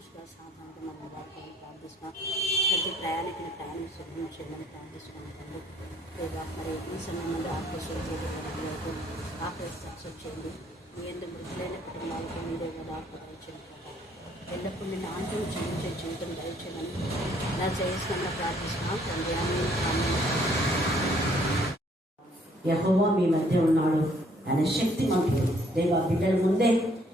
మంచిగా సాధారణంగా మనం వాడుకొని ప్రార్థిస్తున్నాం. ప్రతి ప్రయాణికుని ప్రయాణం శుభ్రం చేయమని ప్రార్థిస్తున్నాం తండ్రి. లేదా మరి ఈ సమయంలో ఆపరేషన్ చేయడానికి ఆపరేషన్ సక్సెస్ చేయండి. మీ ఎందుకు మృతులైన కుటుంబాలకు మీరే ఓదార్పు దయచేయండి. ఎల్లప్పుడూ నిన్ను ఆంటలు జీవించే జీవితం దయచేయమని ఇలా చేసిన ప్రార్థిస్తున్నాం తండ్రి. యెహోవా మీ మధ్య ఉన్నాడు, ఆయన శక్తిమంతుడు. దేవా బిడ్డల ముందే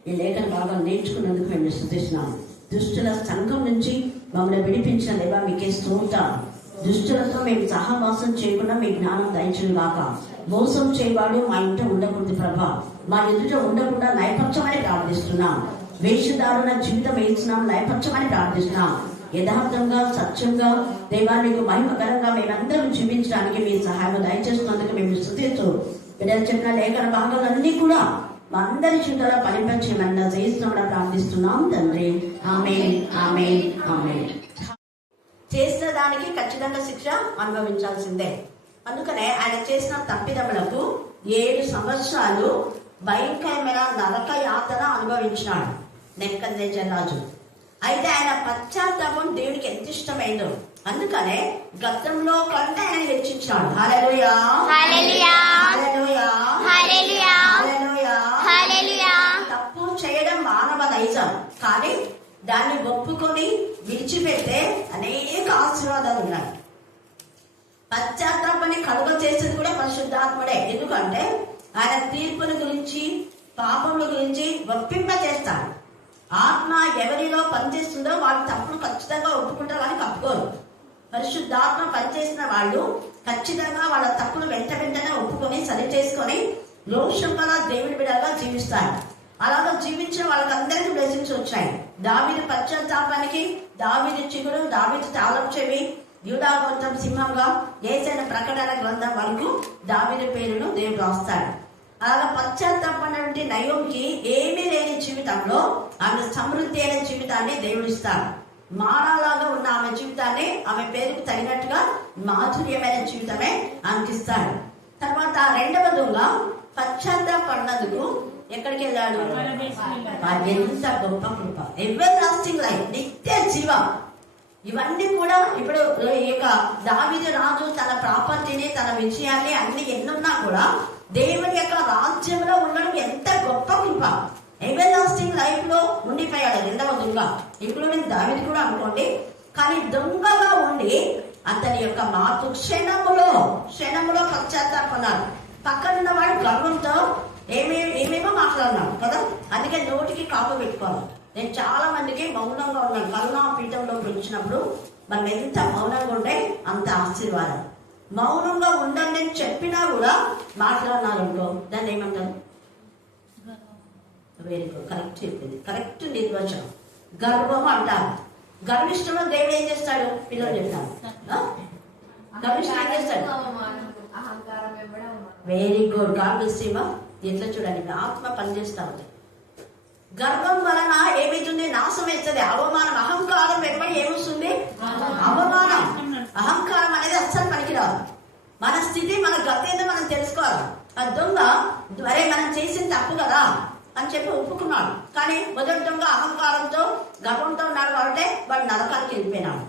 ఈ లేఖన భాగం నేర్చుకున్నందుకు మేము స్తుతిస్తున్నాం. దుష్టుల సంఘం నుంచి మమ్మల్ని విడిపించిన దేవా మీకే స్తోత్రం. దుష్టులతో మేము సహవాసం చేయకుండా మీ జ్ఞానం దయచేయుగాక. మోసం చేయవాడు మా ఇంట ఉండకూడదు ప్రభా, మా ఎదుట ఉండకుండా నయపక్షమని ప్రార్థిస్తున్నాం. వేషధారణ జీవితం వేస్తున్నాం, నయపక్షమని ప్రార్థిస్తున్నాం. యథార్థంగా సత్యంగా దేవానికి మహిమకరంగా మేమందరం జీవించడానికి మీ సహాయం దయచేస్తున్నందుకు మేము స్తుతిస్తూ బిడ్డలు చెప్పిన లేఖన భాగాలన్నీ కూడా మా అందరి చుట్టాలో ఫలింపచేయమని చేస్తున్నామని ప్రార్థిస్తున్నాం తండ్రి. ఆమేన్, ఆమేన్, ఆమేన్. చేసిన దానికి ఖచ్చితంగా శిక్ష అనుభవించాల్సిందే. అందుకనే ఆయన చేసిన తప్పిదములకు 7 సంవత్సరాలు భయంకరమైన నరక యాతన అనుభవించినాడు నెబుకద్నెజర్ రాజు. అయితే ఆయన పశ్చాత్తాపం దేవుడికి ఎంత ఇష్టమైందో, అందుకనే గతంలో కంటే ఆయన హెచ్చించాడు. హల్లెలూయా, హల్లెలూయా, హల్లెలూయా, హల్లెలూయా, హల్లెలూయా. తప్పు చేయడం మానవ నైజం, కానీ దాన్ని ఒప్పుకొని విడిచిపెడితే అనేక ఆశీర్వాదాలు ఉన్నాయి. పశ్చాత్తాపాన్ని కలుగ చేసేది కూడా పరిశుద్ధాత్ముడే. ఎందుకంటే ఆయన తీర్పుల గురించి పాపముల గురించి ఒప్పింప చేస్తాడు. ఆత్మ ఎవరిలో పనిచేస్తుందో వాళ్ళు తప్పులు ఖచ్చితంగా ఒప్పుకుంటారు, కానీ కప్పుకోరు. పరిశుద్ధాత్మ పనిచేసిన వాళ్ళు ఖచ్చితంగా వాళ్ళ తప్పులు వెంటనే ఒప్పుకొని సరి చేసుకొని రోషంగా దేవుని బిడ్డగా జీవిస్తారు. అలాగా జీవించిన వాళ్ళకందరికీ బ్లెస్సింగ్స్ వచ్చాయి. దావీదు పశ్చాత్తాపానికి దావీదు చిగురు, దావీదు తాళం చెవి, యూదా గోత్రం సింహంగా, యేసయ్య ప్రకటన గ్రంథం వరకు దావీదు పేరును దేవుడు రాస్తాడు. అలాగా పశ్చాత్తాపడి నయోమికి ఏమీ లేని జీవితంలో ఆమె సమృద్ధి అయిన జీవితాన్ని దేవుడు ఇస్తాడు. మారాలాగా ఉన్న ఆమె జీవితాన్ని ఆమె పేరుకు తగినట్టుగా మాధుర్యమైన జీవితమే అందిస్తాడు. తర్వాత రెండవ దొంగ పశ్చాత్తాపడినందుకు ఎక్కడికి వెళ్ళాడు? ఎంత గొప్ప కృప! ఎవర్ లాస్టింగ్ లైఫ్, నిత్య జీవం. ఇవన్నీ కూడా ఇప్పుడు ఈ యొక్క దావీదు రాజు తన ప్రాపర్టీని, తన విజయాన్ని అన్ని ఎన్నున్నా కూడా దేవుని యొక్క రాజ్యంలో ఉండడం ఎంత గొప్ప కృప. ఎవర్ లాస్టింగ్ లైఫ్ లో ఉండిపోయాడు రెండవ దొంగ. ఇంక్లూడింగ్ దావీదు కూడా అనుకోండి. కానీ దొంగగా ఉండి అతని యొక్క మాతృ క్షణములో పశ్చాత్తాపడ్డాడు. పక్కనున్న వాడు గర్వంతో ఏమేమో మాట్లాడినాడు కదా. అందుకే నోటికి కాపు పెట్టుకోవాలి. నేను చాలా మందికి మౌనంగా ఉన్నాను. కరుణా పీఠంలో వచ్చినప్పుడు మనం ఎంత మౌనంగా ఉంటే అంత ఆశీర్వాదం. మౌనంగా ఉండండి అని చెప్పినా కూడా మాట్లాడినారు అనుకో, దాన్ని ఏమంటారు? వెరీ గుడ్, కరెక్ట్ చెప్పింది, కరెక్ట్ నిర్వచనం. గర్వం అంటారు. గర్విష్టంలో దేవుడు ఏం చేస్తాడు? పిల్లలు చెప్తాను, గర్విష్టం ఏం చేస్తాడు? Very good, God bless you. ఎట్లా చూడండి, ఆత్మ పనిచేస్తా ఉంది. గర్వం వలన ఏమైతుంది? నాశనం అవుతుంది, అవమానం. అహంకారం వెంబడి ఏమొస్తుంది? అవమానం. అహంకారం అనేది అస్సలు పనికిరాదు. మన స్థితి, మన గతి ఏదో మనం తెలుసుకోవాలి. ఆ దొంగ అరే మనం చేసిన తప్పు కదా అని చెప్పి ఒప్పుకున్నాడు. కానీ మొదటి దొంగ అహంకారంతో గర్వంతో ఉన్నాడు కాబట్టి వాడు నరకానికి వెళ్ళిపోయినాడు.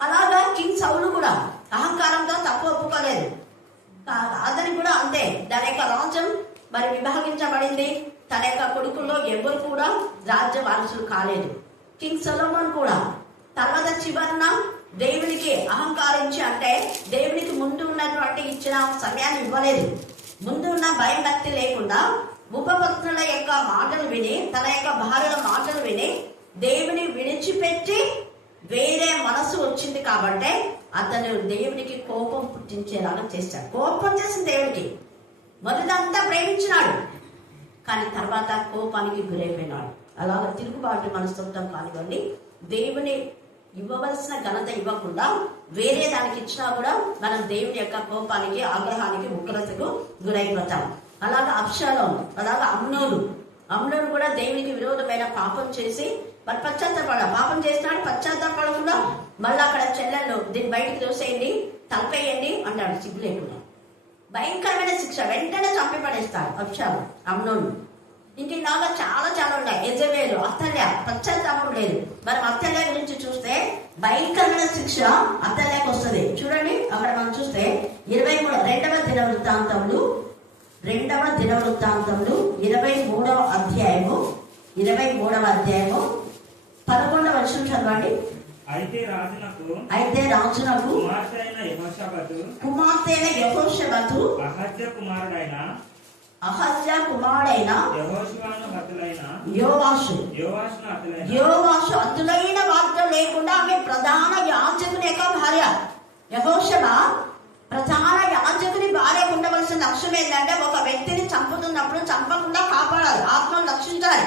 అలాగా కింగ్ సౌలు కూడా అహంకారంతో తప్పు ఒప్పుకోలేదు. అతని కూడా అంతే. దాని యొక్క రాజ్యం మరి విభాగించబడింది. తన యొక్క కొడుకుల్లో ఎవరు కూడా రాజ్య వారసులు కాలేదు. కింగ్ సొలొమోన్ కూడా తర్వాత చివరన దేవునికి అహంకారించి, అంటే దేవునికి ముందు ఉన్నటువంటి ఇచ్చిన సమయాన్ని ఇవ్వలేదు. ముందు ఉన్న భయం భక్తి లేకుండా ఉపపత్నుల యొక్క మాటలు విని, తన యొక్క భార్యల మాటలు విని దేవుని విడిచిపెట్టి వేరే మనసు వచ్చింది కాబట్టి అతను దేవునికి కోపం పుట్టించేలాగా చేశాడు. కోపం చేసిన దేవుడికి మొదటంతా ప్రేమించినాడు, కానీ తర్వాత కోపానికి గురైపోయినాడు. అలాగ తిరుగుబాటు మనస్తత్వం కానివ్వండి, దేవుని ఇవ్వవలసిన ఘనత ఇవ్వకుండా వేరే దానికి ఇచ్చినా కూడా మనం దేవుని యొక్క కోపానికి, ఆగ్రహానికి, ఉగ్రతకు గురైపోతాం. అలాగా అబ్షాలోము, అలాగా అమ్నోను కూడా దేవునికి విరోధమైన పాపం చేసి మరి పాపం చేసినాడు. పశ్చాత్తాపడకుండా మళ్ళీ అక్కడ చెల్లెళ్ళు దీన్ని బయటికి తోసేయండి, తలపేయండి అంటాడు సిగ్గు లేకుండా. భయంకరమైన శిక్ష, వెంటనే చంపి పడేస్తాడు అబ్షాలోము. అమ్నోను ఇంక ఇలాగా చాలా చాలా ఉన్నాయి. యెజబెలు, అతల్య, పశ్చాత్తాపం లేదు. మరి అతల్య గురించి చూస్తే భయంకరమైన శిక్ష అతల్యకు వస్తుంది. చూడండి అక్కడ మనం చూస్తే 23 రెండవ దినవృత్తాంతములు 23వ అధ్యాయము 11వ వచనం చదవండి. అయితే రాజునకు కుమార్తె అయిన యెహోషాబతు అహజ్యా కుమారుడైన యోవాషు అతులైన వార్త లేకుండా ఆమె ప్రధాన యాజకుని యొక్క భార్య. యెహోషాబా ప్రధాన యాజకుని భార్య ఉండవలసిన లక్ష్యం ఏంటంటే ఒక వ్యక్తిని చంపుతున్నప్పుడు చంపకుండా కాపాడాలి, ఆత్మను రక్షించాలి.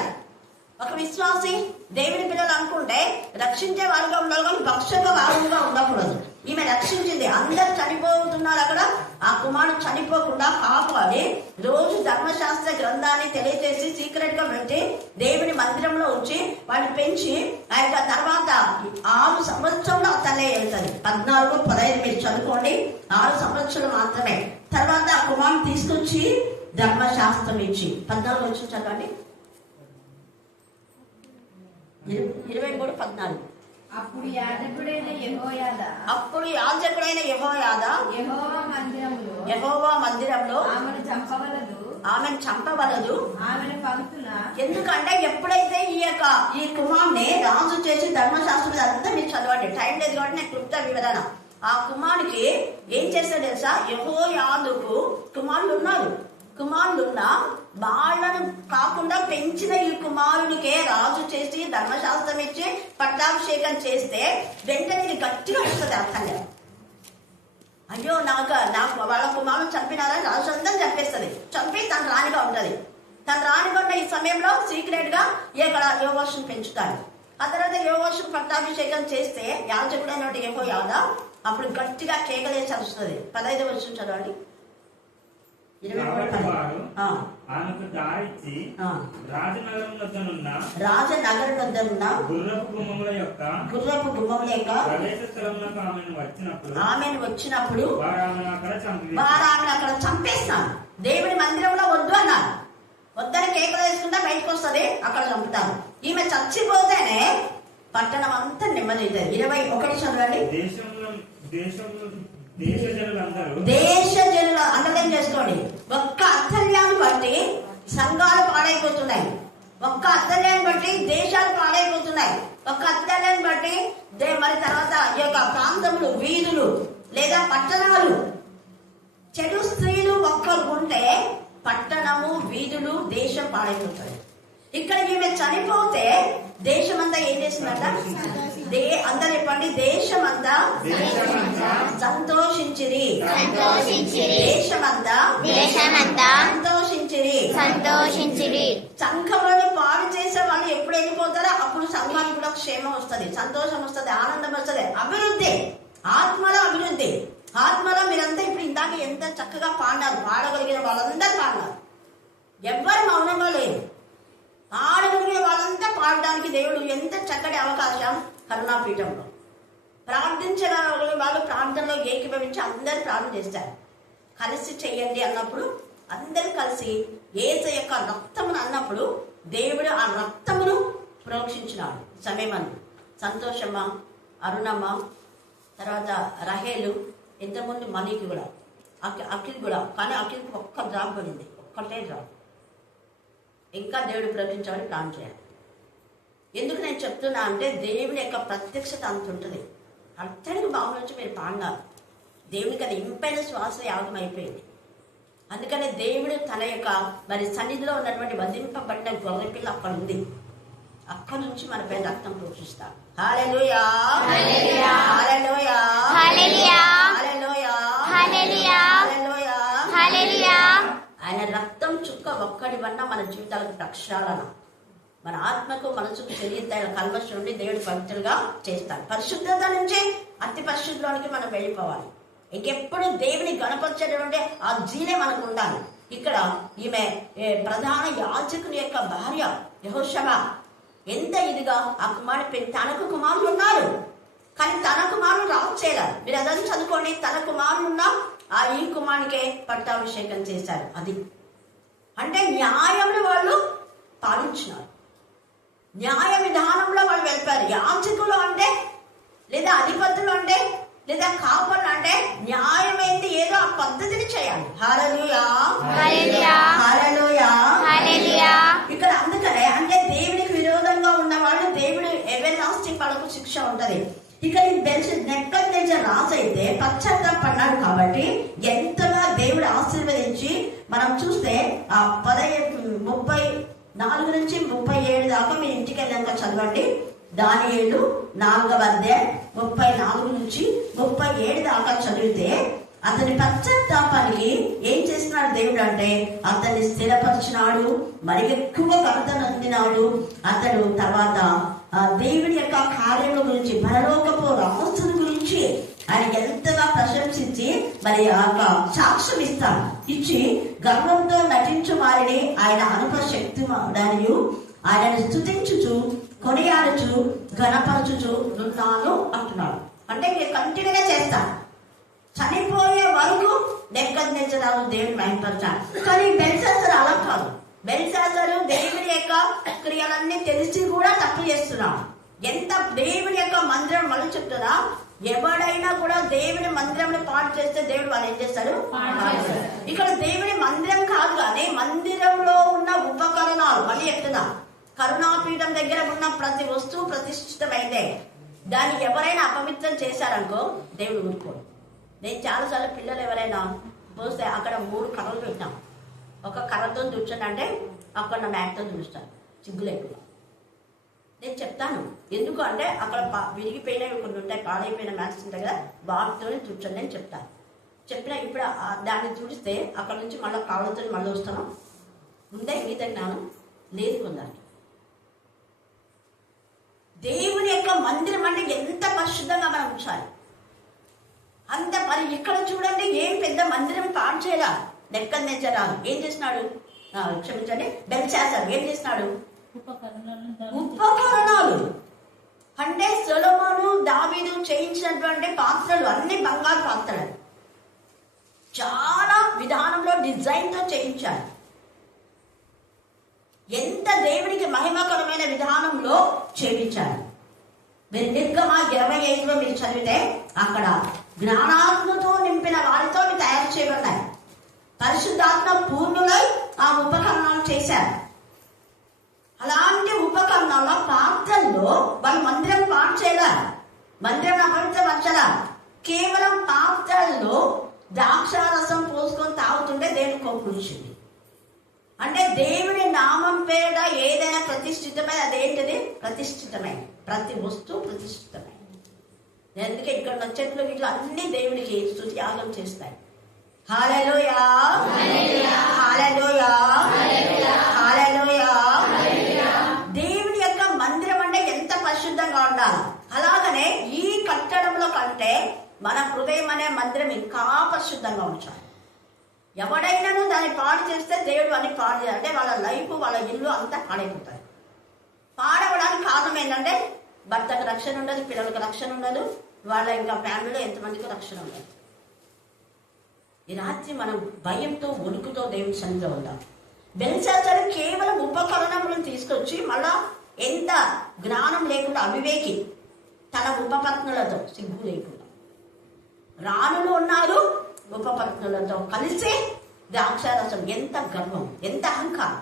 ఒక విశ్వాసి దేవుని పిల్లలు అనుకుంటే రక్షించే వారుగా ఉండాలి, కానీ భక్షక వారుగా ఉండకూడదు. ఈమె రక్షించింది. అందరు చనిపోతున్నారు అక్కడ, ఆ కుమారుడు చనిపోకుండా కాపాడి రోజు ధర్మశాస్త్ర గ్రంథాన్ని తెలియజేసి సీక్రెట్ గా పెట్టి దేవుని మందిరంలో ఉంచి వాడిని పెంచి ఆ యొక్క తర్వాత 6 సంవత్సరంలో తనే వెళ్తుంది. 14-15 మీరు చదువుకోండి, 6 సంవత్సరాలు మాత్రమే. తర్వాత ఆ కుమారుడు తీసుకొచ్చి ధర్మశాస్త్రం ఇచ్చి 14 వచ్చి చదవండి. 23-14. అప్పుడు యాజకుడైన యెహోయాదా యెహోవా మందిరంలో ఆమెను చంపవలదు. ఆమెను పంక్తున. ఎందుకంటే ఎప్పుడైతే ఈ కుమారుని రాజు చేసి ధర్మశాస్త్రం అంతా మీరు చదవండి, టైం లేదు కాబట్టి నేను క్లుప్త వివరణ. ఆ కుమారునికి ఏం చేస్తాడు తెలుసా? యెహోయాదుకు కుమారులున్న వాళ్ళను కాకుండా పెంచిన ఈ కుమారునికే రాజు చేసి ధర్మశాస్త్రం ఇచ్చి పట్టాభిషేకం చేస్తే వెంటనే ఇది గట్టిగా వస్తుంది అర్థంగా. అయ్యో నాకు వాళ్ళ కుమారుని చంపినారా రాజు అందరూ చంపేస్తుంది. చంపి తన రాణిగా ఉంటది. తన రాణిగా ఉన్న ఈ సమయంలో సీక్రెట్ గా ఇక్కడ యోవాషును పెంచుతాడు. ఆ తర్వాత యోవాషును పట్టాభిషేకం చేస్తే యాజకుడైన యెహోయాదా అప్పుడు గట్టిగా కేకలేసి వస్తుంది. 15వ వచనం చదవండి. ఆమెకు దారిచ్చి రాజనగరం వద్దనున్న గుర్రపు గుమ్మముల యొక్క ప్రవేశ స్థలములకు ఆమెను వచ్చినప్పుడు వారు ఆమెను అక్కడ చంపేస్తాను. దేవుని మందిరంలో వద్దు అన్నారు. వద్దని కేకలు వేసుకుంటా బయటకు వస్తుంది, అక్కడ చంపుతాను. ఈమె చచ్చిపోతేనే పట్టణం అంతా నెమ్మదివుతుంది. 21 చదవండి. దేశ జనులు అందరం చేసుకోండి. ఒక్క అత్తల్యాన్ని బట్టి సంఘాలు పాడైపోతున్నాయి. ఒక్క అత్తల్యాన్ని బట్టి దేశాలు పాడైపోతున్నాయి. ఒక్క అత్తల్యాన్ని బట్టి మరి తర్వాత ఈ యొక్క ప్రాంతములు, వీధులు లేదా పట్టణాలు, చెడు స్త్రీలు ఒక్కరు ఉంటే పట్టణము, వీధులు, దేశం పాడైపోతాయి. ఇక్కడ ఈమె చనిపోతే దేశమంతా ఏం చేసిందంట? అందరు చెప్పండి, దేశమంతా సంతోషించిరి. దేశమంతా సంతోషించిరి. సంఘములను పాడు చేసే వాళ్ళు ఎప్పుడు వెళ్ళిపోతారో అప్పుడు సంఘానికి కూడా క్షేమం వస్తుంది, సంతోషం వస్తుంది, ఆనందం వస్తుంది, అభివృద్ధి, ఆత్మలో అభివృద్ధి. ఆత్మలో మీరంతా ఇప్పుడు ఇందాక ఎంత చక్కగా పాడగలిగిన వాళ్ళందరూ పాడినారు. ఎవ్వరు మౌనంగా లేదు. ఆడగలిగిన వాళ్ళంతా పాడడానికి దేవుడు ఎంత చక్కటి అవకాశం కరుణాపీఠంలో. ప్రార్థించే వాళ్ళు ప్రార్థనలో ఏకీభవించి అందరు ప్రార్థన చేస్తారు. కలిసి చెయ్యండి అన్నప్పుడు అందరూ కలిసి యేసు యొక్క రక్తమును అన్నప్పుడు దేవుడు ఆ రక్తమును ప్రోక్షించినాడు. సమయమని సంతోషమ్మ, అరుణమ్మ, తర్వాత రహేలు, ఇంతకుముందు మనీకి కూడా, అఖిల్ కూడా. కానీ అఖిల్కి ఒక్క డ్రాప్ పడింది, ఒక్కటే డ్రాప్. ఇంకా దేవుడు ప్రకటించాలని ప్లాన్ చేయాలి. ఎందుకు నేను చెప్తున్నా అంటే దేవుని యొక్క ప్రత్యక్షత అంత ఉంటుంది. అర్థానికి బాగు నుంచి మీరు పాడినారు. దేవునికి అది ఇంపైన శ్వాస యాగం అయిపోయింది. అందుకనే దేవుడు తన యొక్క మరి సన్నిధిలో ఉన్నటువంటి వధింపబడిన గొర్రెపిల్ల అక్కడ ఉంది. అక్కడ నుంచి మన పైన రక్తం ప్రోక్షిస్తారు. హల్లెలూయా, హల్లెలూయా, హల్లెలూయా, హల్లెలూయా, హల్లెలూయా, హల్లెలూయా. ఆయన రక్తం చుక్క ఒక్కడి వల్ల మన జీవితాలకు ప్రక్షాళన, మన ఆత్మకు మనసుకు శరీర కల్మషం నుండి దేవుడు పవిత్రంగా చేస్తాడు. పరిశుద్ధత నుంచి అతి పరిశుద్ధంలోనికి మనం వెళ్ళిపోవాలి. ఇంకెప్పుడు దేవుని గణపరచేటువంటి ఆ జీనే మనకు ఉండాలి. ఇక్కడ ఈమె ప్రధాన యాజకుని యొక్క భార్య యెహోషాబా ఎంత ఇదిగా ఆ కుమారుడు, తనకు కుమారులు ఉన్నారు కానీ తన కుమారుడు రాజు చేయాలి. మీరు అదని చదువుకోండి. తన కుమారులున్నా ఈ కుమారునికే పట్టాభిషేకం చేశారు. అది అంటే న్యాయంలో వాళ్ళు పాలించినారు. న్యాయ విధానంలో వాళ్ళు వెళ్ళిపోయారు. యాజకులు అంటే లేదా అధిపతులు అంటే లేదా కాపర్లు అంటే న్యాయమైంది ఏదో ఆ పద్ధతిని చేయాలి. హల్లెలూయా హల్లెలూయా హల్లెలూయా. ఇక్కడ అందుకనే అంటే దేవునికి విరోధంగా ఉన్న వాళ్ళు దేవుడు ఎవెన్ లాస్టింగ్ వాళ్ళకు శిక్ష ఉంటది. ఇక్కడ నెబుకద్నెజర్ రాజు అయితే పశ్చాత్తాపడ్డాడు కాబట్టి ఎంతగా దేవుడు ఆశీర్వదించి మనం చూస్తే ఆ 34 నుంచి 37 దాకా మీరు ఇంటికి వెళ్ళాక చదవండి. దానియేలు 4వ అధ్యాయం 34 నుంచి 37 దాకా చదివితే అతని పశ్చాత్తాపానికి ఏం చేస్తున్నాడు దేవుడు అంటే అతన్ని స్థిరపరిచినాడు, మరి ఎక్కువ ఘనత నొందినాడు. అతడు తర్వాత దేవుడి యొక్క కార్యముల గురించి పరలోకపు రహస్యం గురించి ఆయన ఎంతగా ప్రశంసించి మరి ఆ సాక్ష్యం ఇస్తాడు. ఇచ్చి గర్వంతో నటించు వారిని ఆయన అనుపశక్తి మరియు ఆయనను స్తుతించుచు కొనియాడుచు ఘనపరచుచు ఉన్నాను అంటున్నాడు. అంటే మీరు కంటిన్యూగా చేస్తాను చనిపోయే వరకు నెబుకద్నెజరు దేవుని మహిమపరచాడు. కానీ బెల్షస్సరు అలా కాదు. బెల్షస్సరు దేవుని యొక్క క్రియలన్నీ తెలిసి కూడా తప్పు చేస్తున్నాడు. ఎంత దేవుని యొక్క మందిరం మళ్ళీ చెప్తున్నా, ఎవడైనా కూడా దేవుని మందిరంలో పాటు చేస్తే దేవుడు వాళ్ళు ఏం చేస్తాడు? ఇక్కడ దేవుని మందిరం కాదు కానీ మందిరంలో ఉన్న ఉపకరణాలు మళ్ళీ చెప్తున్నా, కరుణాపీఠం దగ్గర ఉన్న ప్రతి వస్తువు ప్రతిష్ఠితమైందే. దాన్ని ఎవరైనా అపవిత్రం చేశారనుకో దేవుడు ఊరుకోడు. నేను చాలాసార్లు పిల్లలు ఎవరైనా పోస్తే అక్కడ 3 కర్రలు పెట్టాం. ఒక కర్రతో తుడిచాను అంటే అక్కడ నా మ్యాట్తో తుడుస్తాను సిగ్గు లేకుండా. నేను చెప్తాను ఎందుకు అంటే అక్కడ విరిగిపోయినవి కొన్ని ఉంటాయి, పాడైపోయిన మ్యాట్స్ ఉంటాయి కదా, బాటితోనే తుడిచాను నేను చెప్తాను. చెప్పిన ఇప్పుడు దాన్ని తుడిస్తే అక్కడ నుంచి మళ్ళీ కాళ్ళతో మళ్ళీ వస్తాను. ఉందే మీద జ్ఞానం లేదు కొందరికి. దేవుని యొక్క మందిరం అంటే ఎంత పరిశుద్ధంగా మనం ఉంచాలి అంత. మరి ఇక్కడ చూడండి ఏం పెద్ద మందిరం పాడు చేయాల. నెబుకద్నెజరు ఏం చేసినాడు? క్షమించండి, బెల్షస్సరు ఏం చేసినాడు? ఉపకరణాలు అంటే సొలొమోను దావీదు చేయించినటువంటి పాత్రలు అన్ని బంగారు పాత్రలు, చాలా విధానంలో డిజైన్ తో చేయించారు. ఎంత దేవునికి మహిమకరమైన విధానంలో చేయించారు. మీరు నిర్గమ 25లో మీరు చదివితే అక్కడ జ్ఞానాత్మతో నింపిన వారితో తయారు చేయబడ్డాయి. పరిశుద్ధాత్మ పూర్ణులై ఆ ఉపకరణాలు చేశారు. అలాంటి ఉపకరణాల పాత్రల్లో వాళ్ళు మందిరం పాటు చేయాలి, మందిరం అపవిత్రపరచాల. కేవలం పాత్రల్లో ద్రాక్షారసం పోసుకొని తాగుతుంటే దేవుని కోపం వచ్చింది. అంటే దేవుని నామం పేద ఏదైనా ప్రతిష్ఠితమైన అదేంటిది? ప్రతిష్ఠితమైన ప్రతి వస్తువు ప్రతిష్ఠితమైన. అందుకే ఇక్కడ ఉన్న చెట్లు వీళ్ళు అన్ని దేవునికి స్తుత్యాగం చేస్తాయి. హల్లెలూయా హల్లెలూయా హల్లెలూయా. దేవుని యొక్క మందిరం అంటే ఎంత పరిశుద్ధంగా ఉండాలి. అలాగనే ఈ కట్టడంలో కంటే మన హృదయం అనే మందిరం ఇంకా పరిశుద్ధంగా ఉంచాలి. ఎవడైనాను దాన్ని పాడు చేస్తే దేవుడు అన్ని పాడు చేయాలంటే వాళ్ళ లైఫ్ వాళ్ళ ఇల్లు అంతా పాడైపోతాయి. పాడవడానికి కారణం ఏంటంటే భర్తకు రక్షణ ఉండదు, పిల్లలకు రక్షణ ఉండదు, వాళ్ళ ఇంకా ఫ్యామిలీలో ఎంతమందికి రక్షణ ఉండదు. ఈ రాత్రి మనం భయంతో వణుకుతో దేవుని సన్నిధిలో ఉందాం. బెల్షస్సరు కేవలం ఉపకరణములను తీసుకొచ్చి మళ్ళా ఎంత జ్ఞానం లేకుండా అవివేకి తన ఉపపత్నులతో సిగ్గు లేకుండా రాణులు ఉన్నారు, ఉపపత్నులతో కలిసి ద్రాక్షారసం. ఎంత గర్వం, ఎంత అహంకారం.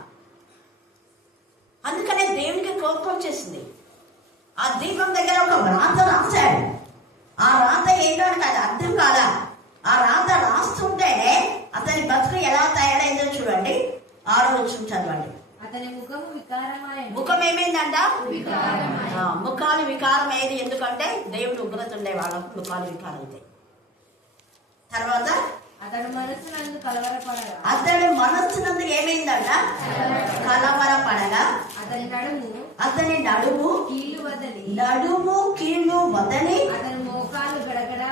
అందుకనే దేవునికి కోపం వచ్చేసింది. ఆ దీపం దగ్గర ఒక రాత రాశాడు. ఆ రాత ఏంటో అని అది అర్థం కాదా? ఆ రాత రాస్తుంటేనే అతని బతుకు ఎలా తయారైందో చూడండి. 6వ వచనం చదవండి. అతని ముఖము వికారమాయెను. ముఖం ఏమైందంట? ముఖాలు వికారం అయ్యేది. ఎందుకంటే దేవుడు ఉగ్రత ఉండే వాళ్ళకు ముఖాలు వికారం అవుతాయి. తర్వాత అతడు మనస్సునందు కలవరపడగా, అతడు మనస్సునందు ఏమైందంట? కలవరపడగా అతని నడుము కీళ్ళు వదలి అతని మోకాలు గడగడ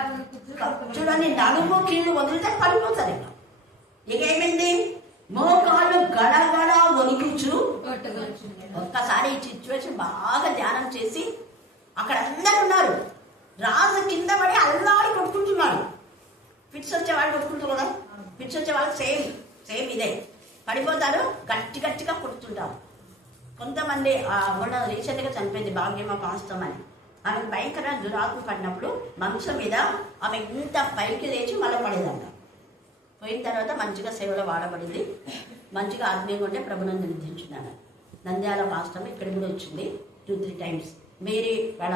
చూడండి. నడుము కీళ్ళు వదిలితే పడిపోతారు. ఇక ఏమైంది? మోకాలు గడగడ వణుకుచు. ఒక్కసారి ఈ సిచ్యువేషన్ బాగా ధ్యానం చేసి అక్కడ అందరు ఉన్నారు. రాజు కింద పడి అల్లాడి కొట్టుకుంటున్నాడు. ఫిట్స్ వచ్చేవాళ్ళు కొట్టుకుంటారు కదా, ఫిట్స్ వచ్చే వాళ్ళు సేమ్ ఇదే పడిపోతారు, గట్టిగా కొడుతుంటారు. కొంతమంది మొన్న రీసెంట్గా చనిపోయింది భాగ్యమ్మ పాస్తం అని. ఆమె భయంకర దురాత్మ పడినప్పుడు మంచం మీద ఆమె ఇంత పైకి లేచి మళ్ళీ పడేదంట. పోయిన తర్వాత మంచిగా సేవలో వాడబడింది, మంచిగా ఆత్మీయంగా ఉంటే ప్రభునందు నిధించున్నాను. నంద్యాల పాస్టమ్ ఇక్కడ కూడా వచ్చింది 2-3 times. మేరీ వాళ్ళ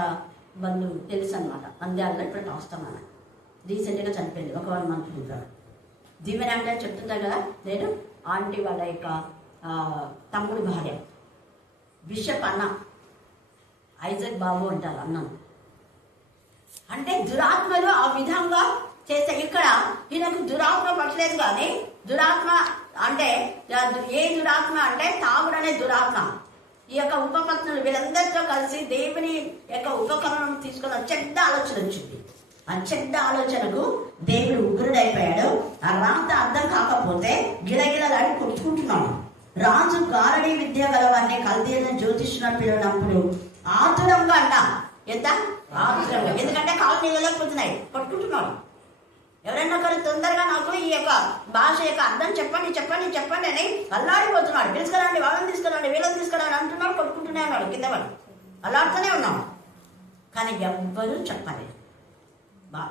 బంధువు తెలుసు అనమాట, నంద్యాలలో ఇప్పుడు పాస్టమ్ అన్న. రీసెంట్గా చనిపోయింది, ఒక 1 month ఉంటాడు. దీవెన అంటే చెప్తుంటా కదా నేను, ఆంటీ వాళ్ళ యొక్క తమ్ముడు భార్య బిషప్ అన్న, ఐజక్ బాబు అంటారు అన్నం. అంటే దురాత్మలు ఆ విధంగా చేస్తే ఇక్కడ ఈయనకు దురాత్మ పట్టలేదు. కానీ దురాత్మ అంటే ఏ దురాత్మ అంటే తాగుడు అనే దురాత్మ. ఈ యొక్క ఉపపత్నులు వీళ్ళందరితో కలిసి దేవుని యొక్క ఉపకరణం తీసుకున్న చెడ్డ ఆలోచన వచ్చింది. ఆ చెడ్డ ఆలోచనకు దేవుడు ఉగ్రుడైపోయాడు. ఆ రాత అర్థం కాకపోతే గిలగిలలాడి కొట్టుకుంటున్నాడు. రాజు గారడీ విద్య గలవాన్ని కల్దీయులను జ్యోతిష్యులను పిలిచినప్పుడు ఆతురంగా అంట. ఎంత ఆతురంగా, ఎందుకంటే కాలు నిలలేకపోతున్నాయి, కొట్టుకుంటున్నాడు. ఎవరైనా ఒకరు తొందరగా నాకు ఈ యొక్క భాష యొక్క అర్థం చెప్పండి చెప్పండి చెప్పండి అని అల్లాడిపోతున్నాడు. తీసుకురండి, వాళ్ళని తీసుకురండి, వీళ్ళని తీసుకురండి అంటున్నాడు, కొట్టుకుంటూనే ఉన్నాడు. కింద వాడు అల్లాడుతూనే ఉన్నాం. కానీ ఎవ్వరూ చెప్పలేదు.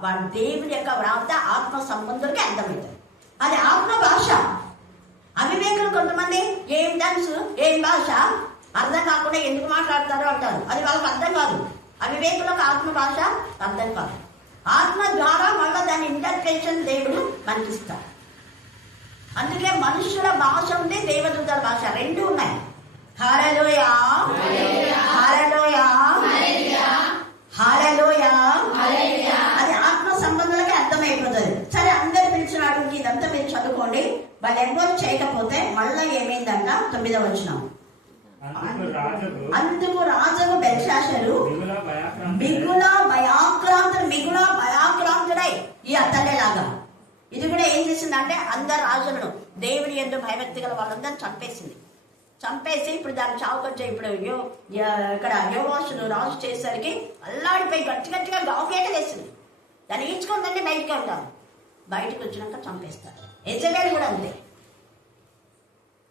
వాడు దేవుని యొక్క వ్రాత ఆత్మ సంబంధులకి అర్థమవుతుంది. అది ఆత్మ భాష. అవివేకులు కొంతమంది ఏం డాన్స్ ఏం భాష అర్థం కాకుండా ఎందుకు మాట్లాడతారో అంటారు. అది వాళ్ళకి అర్థం కాదు. అవివేకులకు ఆత్మ భాష అర్థం కాదు. ఆత్మ ద్వారా మళ్ళీ దాని ఇంటర్ప్రిటేషన్ దేవుడు మనకిస్తాడు. అందుకే మనుషుల భాష ఉంది, దేవదూతల భాష, 2 ఉన్నాయి. హల్లెలూయా హల్లెలూయా హల్లెలూయా. అది ఆత్మ సంబంధాలకి అర్థమైపోతుంది. సరే, అందరు పిలిచినాడు, ఇదంతా మీరు చదువుకోండి. వాళ్ళు ఎవరు చేయకపోతే మళ్ళీ ఏమైందంట 9వ వచనం. అందుకు రాజుకు బెల్షాజరు మిగుల భయాక్రాంతుడై ఈ అతలేలాగా. ఇది కూడా ఏం చేసిందంటే అందరు రాజులను, దేవుని యందు భయభక్తి గల వాళ్ళందరూ చంపేసి ఇప్పుడు దాన్ని చావుకొచ్చే ఇప్పుడు ఇక్కడ యోవాషును రాజు చేసేసరికి అల్లాడిపోయి గట్టి గట్టిగా గావుకేట వేసింది. దాన్ని ఈడ్చుకుందండి బయటకే ఉంటారు. బయటకు వచ్చినాక చంపేస్తారు. యెజబెల్ కూడా అంతే.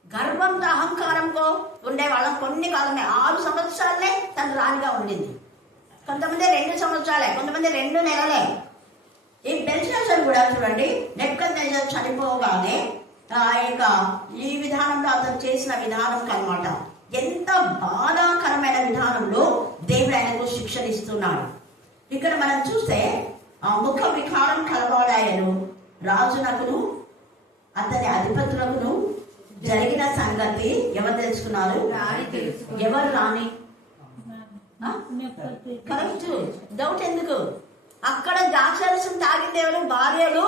గర్వంతో అహంకారంతో ఉండే వాళ్ళం కొన్ని కాలమే 6 సంవత్సరాలే తను రాణిగా ఉండింది. కొంతమంది 2 సంవత్సరాలే, కొంతమంది 2 నెలలే. ఈ బెల్షాజర్ కూడా చూడండి, నెబుకద్నెజర్ చనిపోగానే ఈ విధానంలో అతను చేసిన విధానం అనమాట. ఎంత బాధాకరమైన విధానంలో దేవుడు ఆయనకు శిక్షణ ఇస్తున్నాడు. ఇక్కడ మనం చూస్తే ఆ ముఖ వికారం కలవాడాయను రాజునకును అతని అధిపతులకును జరిగిన సంగతి ఎవరు తెలుసుకున్నారు? ఎవరు రాని? కరెక్ట్. డౌట్ ఎందుకు? అక్కడ ద్రాక్షరసం తాగింది ఎవరు? భార్యలు,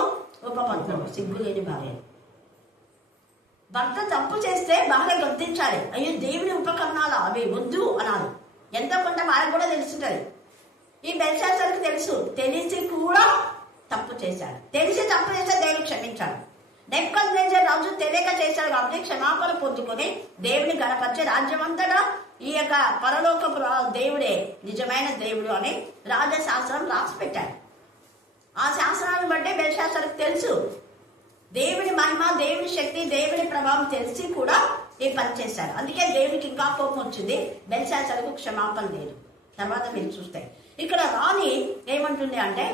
ఉపపత్నులు, సిగ్గులేని భార్యలు. భర్త తప్పు చేస్తే భార్య గద్దించాలి. అయ్యో దేవుని ఉపకరణాలు అవి వద్దు అనాలి. ఎంత కొంత వాళ్ళకి కూడా తెలుసుంటది. ఈ బెల్షాజర్కి తెలుసు, తెలిసి కూడా తప్పు చేశాడు. తెలిసి తప్పు చేస్తే దేవుడు క్షమించాడు. నెబుకద్నెజర్ రాజు తెలియక చేశాడు కాబట్టి క్షమాపణ పొందుకొని దేవుని గణపరిచే రాజ్యం అంతటా ఈ యొక్క పరలోకపు దేవుడే నిజమైన దేవుడు అని రాజశాస్త్రం రాసి పెట్టాడు. ఆ శాస్త్రాన్ని బట్టి బెల్షాజర్కి తెలుసు దేవుని మహిమ, దేవుని శక్తి, దేవుని ప్రభావం తెలిసి కూడా ఈ పని చేశారు. అందుకే దేవునికి ఇంకా కోపం వచ్చింది. బెల్షాజర్కు క్షమాపణ లేదు. తర్వాత మీరు చూస్తే ఇక్కడ రాణి ఏమంటుంది అంటే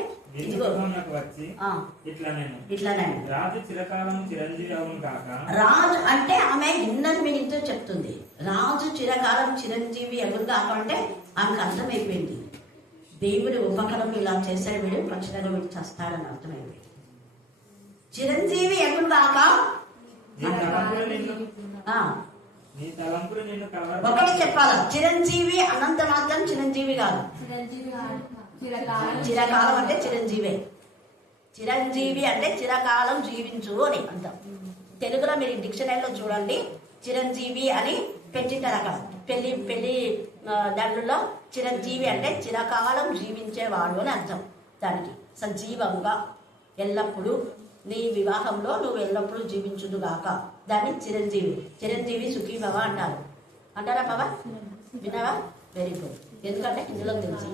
రాజు అంటే ఆమె ఇన్నర్ మీనింగ్ తో చెప్తుంది. రాజు చిరకాలం చిరంజీవి ఎవరు కాక అంటే ఆమెకు అర్థమైపోయింది. దేవుడి ఉపకరణం ఇలా చేశాడు, వీడు ఖచ్చితంగా వీడు చేస్తాడని అర్థమైపోయింది. చిరంజీవి ఎవరు కాక ఒకటి చెప్పాలా, చిరంజీవి అన్నంత మాత్రం చిరంజీవి కాదు. చిరకాలం అంటే చిరంజీవే. చిరంజీవి అంటే చిరకాలం జీవించు అని అంటాం. తెలుగులో మీరు డిక్షనరీలో చూడండి, చిరంజీవి అని పెట్టింటారు అక్కడ. పెళ్లి దాంట్లో చిరంజీవి అంటే చిరకాలం జీవించేవాడు అని అర్థం. దానికి సజీవంగా ఎల్లప్పుడూ నీ వివాహంలో నువ్వు ఎల్లప్పుడూ జీవించుదుగాక, దాన్ని చిరంజీవి. చిరంజీవి సుఖీభవ అంటారు. అంటారా బాబా? విన్నావా? Very good. ఎందుకంటే హిందీలో తెలిసి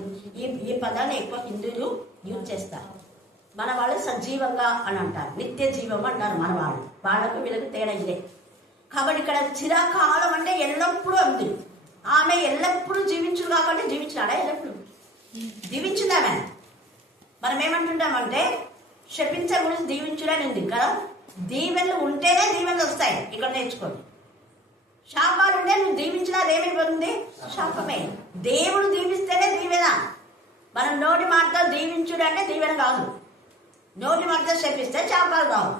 ఈ పదాన్ని ఎక్కువ హిందువులు యూజ్ చేస్తారు. మన వాళ్ళు సజీవంగా అని అంటారు, నిత్య జీవం అంటారు మన వాళ్ళు. వాళ్ళకు వీళ్ళకి తేడా ఇదే. కాబట్టి ఇక్కడ చిరకాలం అంటే ఎల్లప్పుడూ ఉంది. ఆమె ఎల్లప్పుడూ జీవించుడు కాకుండా జీవించినాడా? ఎల్లప్పుడు దీవించింది ఆమె. మనం ఏమంటుంటామంటే శపించకూడదు, దీవించుడని ఉంది కదా. దీవెనలు ఉంటేనే దీవెనలు వస్తాయి. ఇక్కడ నేర్చుకోండి. శాపాలు ఉంటే నువ్వు దీవించినా అదేమైపోతుంది? శాపమే. దేవుడు దీవిస్తేనే దీవెన. మనం నోటి మాట దీవించుడు అంటే దీవెన కాదు. నోటి మాట శపిస్తే శాపాలు కావు.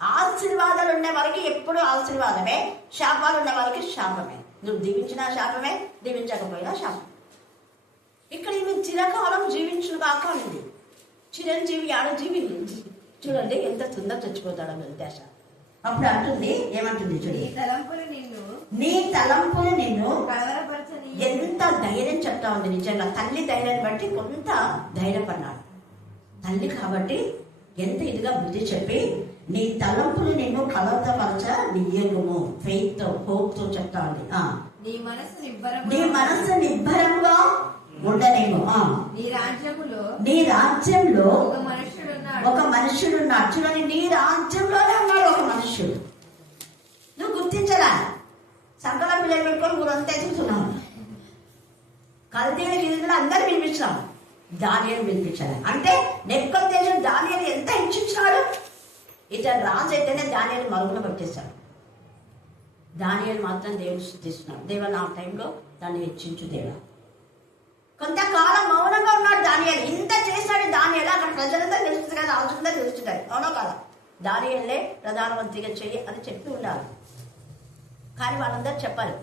ఆశీర్వాదాలు ఉన్న వాళ్ళకి ఎప్పుడు ఆశీర్వాదమే, శాపాలు ఉన్న వాళ్ళకి శాపమే. నువ్వు దీవించినా శాపమే, దీవించకపోయినా శాపం. ఇక్కడ ఈమె చిరకాలం జీవించును కాక ఉంది. చిరంజీవి ఆడజీవి చూడండి ఎంత తొందర చచ్చిపోతాడు అన్న ఉద్దేశ. అప్పుడు అంటుంది, ఏమంటుంది చూడండి, నీ తలంపులు నిన్ను కలవరపరచని. ఎంత ధైర్యం చెప్తా ఉంది. నిజంగా తల్లి ధైర్యాన్ని బట్టి కొంత ధైర్యపడ్డాడు. తల్లి కాబట్టి ఎంత ఇదిగా బుద్ధి చెప్పి, నీ తలంపులు నిన్ను కలవరపరచ నీయగుము. ఫెయిత్ తో, హోప్ తో చెప్తా ఉంది. నీ మనస్సు నిబ్బరంగా ఉండనేమో. నీ రాజ్యంలో ఒక మనుష్యుడున్నాడు. చూడండి, నీ రాజ్యంలోనే ఉన్నాడు ఒక మనుష్యుడు. నువ్వు గుర్తించరా? సంకల పిల్లలు పెట్టుకొని ఊరంతా ఎదుగుతున్నావు. కల్తీల గిరిజలు అందరూ వినిపించాం, దానియేలు వినిపించాలి. అంటే నెబుకద్నెజరు దానియేలు ఎంత హింసించాడు. ఇతను రాజు అయితేనే దానియేలు మరుగున పట్టేశాడు. దానియేలు మాత్రం దేవుడు స్తుతిస్తున్నాడు. దేవ నా టైంలో దాన్ని హెచ్చించు దేవ. కొంతకాలం మౌనంగా ఉన్నాడు దానియేలు. ఇంత చేశాడు దానియేలు. అక్కడ ప్రజలంతా తెలుస్తుంది కదా, రాజులంతా తెలుస్తుంటారు. అవునో కాదా? దానియేలే ప్రధానమంత్రిగా చెయ్యి అని చెప్పి ఉండాలి. కానీ వాళ్ళందరూ చెప్పారు,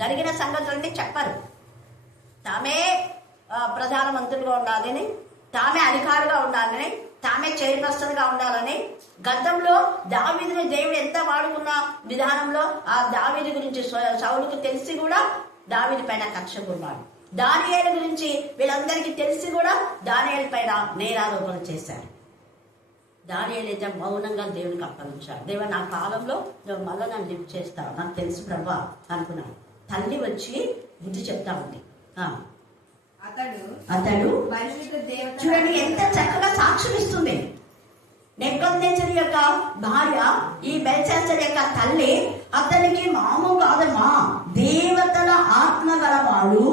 జరిగిన సంగతులన్నీ చెప్పారు. తామే ప్రధానమంత్రులుగా ఉండాలని, తామే అధికారిగా ఉండాలని, తామే చైర్పర్సన్గా ఉండాలని, గతంలో దావీదుని దేవుడు ఎంత వాడుకున్న విధానంలో ఆ దావీదు గురించి సౌలుకు తెలిసి కూడా దావీదు పైన కక్ష కొన్నాడు. దానియేలు గురించి వీళ్ళందరికీ తెలిసి కూడా దానియేలు పైన నేరారోపణ చేశారు. దానియేలు అయితే మౌనంగా దేవునికి అప్పగించాడు. దేవ నా కాలంలో నువ్వు మళ్ళీ నన్ను లిఫ్ట్ చేస్తావు, నాకు తెలుసు ప్రభా అనుకున్నాను. తల్లి వచ్చి బుద్ధి చెప్తా ఉంది. అతడు చూడండి ఎంత చక్కగా సాక్ష్యం ఇస్తుంది. నెబుకద్నెజరు యొక్క భార్య, ఈ బెల్షాజర్ యొక్క తల్లి, అతనికి మామూలు కాదమ్మా, దేవతల ఆత్మ గలవాడు.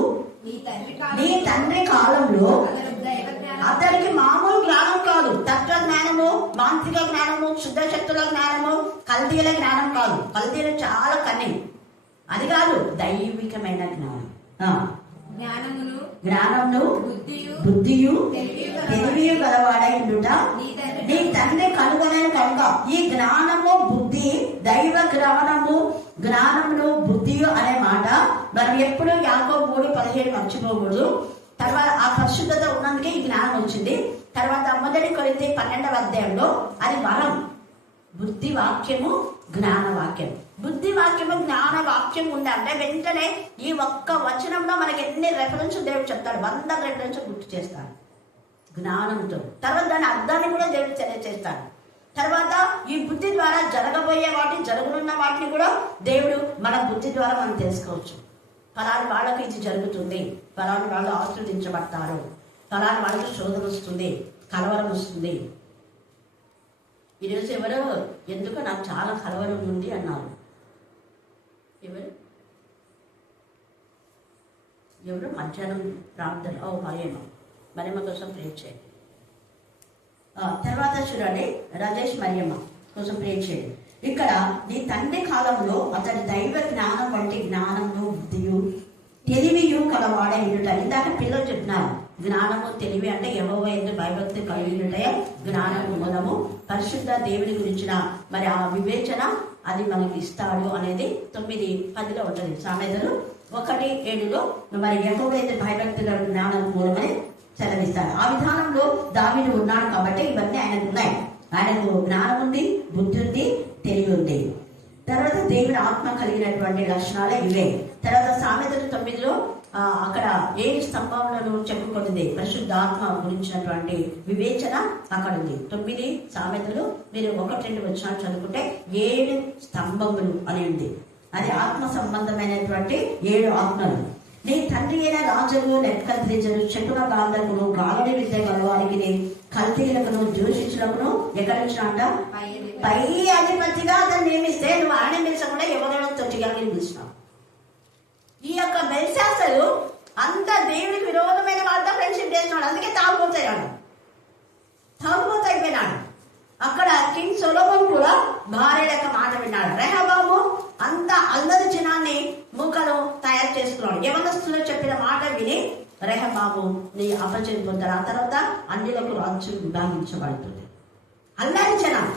నీ తండ్రి కాలంలో అతనికి మామూలు జ్ఞానం కాదు, తత్వ జ్ఞానము, మాంత్రిక జ్ఞానము, శుద్ధ శక్తుల జ్ఞానము, కల్తీల జ్ఞానం కాదు. కల్తీలు చాలా కన్నీ, అది కాదు, దైవికమైన జ్ఞానం. జ్ఞానమును బుద్ధియు తెలివియు గలవాడై ఉండుట నీ తండ్రి కనుగొనను కనుక. ఈ జ్ఞానము, బుద్ధి, దైవ జ్ఞానమును బుద్ధియు అనే మాట మనం ఎప్పుడు యాకోబు 3:17 మర్చిపోకూడదు. తర్వాత ఆ పరిశుద్ధత ఉన్నందుకే ఈ జ్ఞానం వచ్చింది. తర్వాత 1 కొరింథీ 12వ అధ్యాయంలో అది వరం. బుద్ధి వాక్యము, జ్ఞాన వాక్యం. బుద్ధి వాక్యము, జ్ఞాన వాక్యం ఉందంటే వెంటనే ఈ ఒక్క వచనంలో మనకి ఎన్ని రెఫరెన్స్ దేవుడు చెప్తాడు, 100 రెఫరెన్స్ గుర్తు చేస్తాడు జ్ఞానంతో. తర్వాత దాని అర్థాన్ని కూడా దేవుడు తెలియజేస్తాడు. తర్వాత ఈ బుద్ధి ద్వారా జరగబోయే వాటి, జరగనున్న వాటిని కూడా దేవుడు మన బుద్ధి ద్వారా మనం తెలుసుకోవచ్చు. ఫలాని వాళ్ళకి ఇది జరుగుతుంది, ఫలాని వాళ్ళు ఆశీర్వదించబడతారు, ఫలాని వాళ్ళకి శోధన వస్తుంది, కలవరం వస్తుంది. ఈరోజు ఎవరో ఎందుకో నాకు చాలా కలవరం ఉంది అన్నారు. ఎవరు మధ్యాహ్నం ప్రార్థన, మరియమ్మ కోసం ప్రే చేయండి. తర్వాత చూడండి, రాజేష్ మరియమ్మ కోసం ప్రే చేయండి. ఇక్కడ నీ తండ్రి కాలంలో అతడి దైవ జ్ఞానం వంటి జ్ఞానము, బుద్ధియు, తెలివియు కలవాడై ఉండుట. ఇందాక పిల్లలు చెప్తున్నారు, జ్ఞానము, తెలివి అంటే యెహోవా యందు భయభక్తి కలిగి ఉండుటయే జ్ఞానము మూలము. పరిశుద్ధ దేవుని గురించిన మరి ఆ వివేచన అది మనకి ఇస్తాడు అనేది 9:10 ఉంటుంది. సామెతలు 1:7 మరి యెహోవా యందు భయభక్తి కలిగిన జ్ఞానం మూలమని సెలవిస్తాడు. ఆ విధానంలో దావీదు ఉన్నాడు కాబట్టి ఇవన్నీ ఆయనకు ఉన్నాయి. ఆయనకు జ్ఞానం ఉంది, బుద్ధి ఉంది, తెలివి ఉంది. తర్వాత దేవుని ఆత్మ కలిగినటువంటి లక్షణాలే ఇవే. తర్వాత సామెతలు 9లో అక్కడ 7 స్తంభములను చెప్పుకుంటుంది. పరిశుద్ధాత్మ గురించినటువంటి వివేచన అక్కడ ఉంది. 9 సామెతలు మీరు 1-2 వచనాలు చదువుకుంటే 7 స్తంభములు అని ఉంది. అది ఆత్మ సంబంధమైనటువంటి 7 ఆత్మలు. నీ తండ్రి అయిన రాజులు, నెబుకద్నెజరు, శకున గాంధర్వులు, గాలిని విద్య గలవారికి, కల్తీలకును, దూషించులకును ఎక్కడి నుంచి అంట పై అధిపతిగా అతను నియమిస్తే నువ్వు ఆయన పిలిచకుండా ఎవరైనా తొట్టిగా పిలిచినావు. ఈ యొక్క బెల్షాస్సరు అంత దేవుడికి విరోధమైన వాళ్ళతో ఫ్రెండ్షిప్ చేసినాడు. అందుకే తాగుబోతాడు, తాగుబోతు అయిపోయినాడు. అక్కడ కింగ్ సొలొమోన్ కూడా భార్య యొక్క మాట విన్నాడు. రెహబాము అంత అల్లరి జనాన్ని మూకలు తయారు చేసుకున్నాడు. యవనస్తులు చెప్పిన మాట విని రెహబాము నీ అపజయం పొందాడు. ఆ తర్వాత అన్యులకు రాజ్యం విభాగించబడుతుంది. అల్లరి జనం,